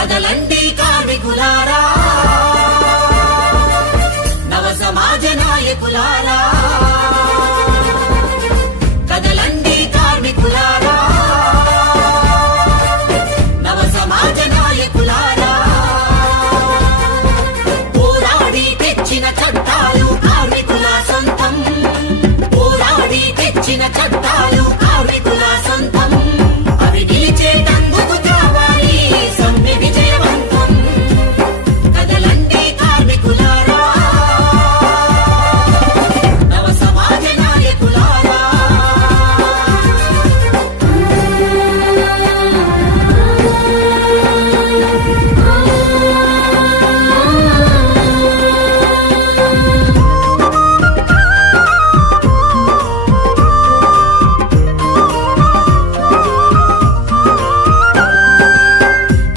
కదలండి కార్మికులారా, నవ సమాజ నాయకులారా, కదలండి కార్మికులారా, నవ సమాజ నాయకులారా. పోరాడి తెచ్చిన చట్టాలు కార్మికుల సొంతం, పోరాడి తెచ్చిన చట్టాలు కార్మికుల సొంతం. అవి నిలిచేటందుకు కావాలి సమ్మె విజయవంతం. కదలండి కార్మికులారా, నవ సమాజ నాయకులారా.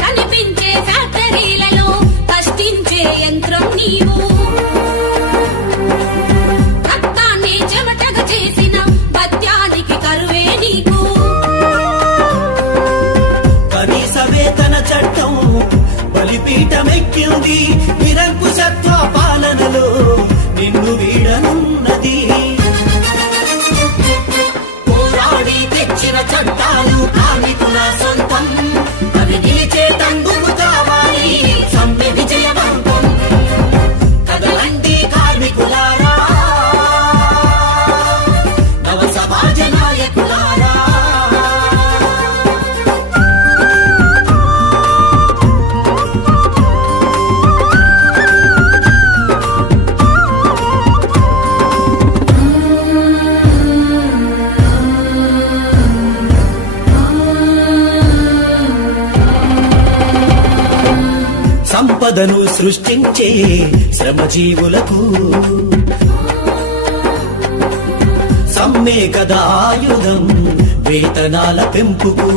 కనిపించే ఫ్యాక్టరీలలో కష్టించే యంత్రం నీవు, రక్తాన్ని చెమటగా చేసిన భత్యానికి కరువే నీకు. కనీస వేతన చట్టం బలిపీఠమెక్కింది, నిరంకుశత్వ పాలనలో నిన్ను వీడనున్నది. పోరాడి తెచ్చిన చట్టాలు కార్మికుల సొంతం, అవి నిలిచేటందుకు కావాలి సమ్మె విజయవంతం. కదలండి కార్మికులారా, నవ సమాజ నాయకులారా. సంపదను సృష్టించే శ్రమజీవులకు సమ్మె కదా ఆయుధం వేతనాల పెంపుకు.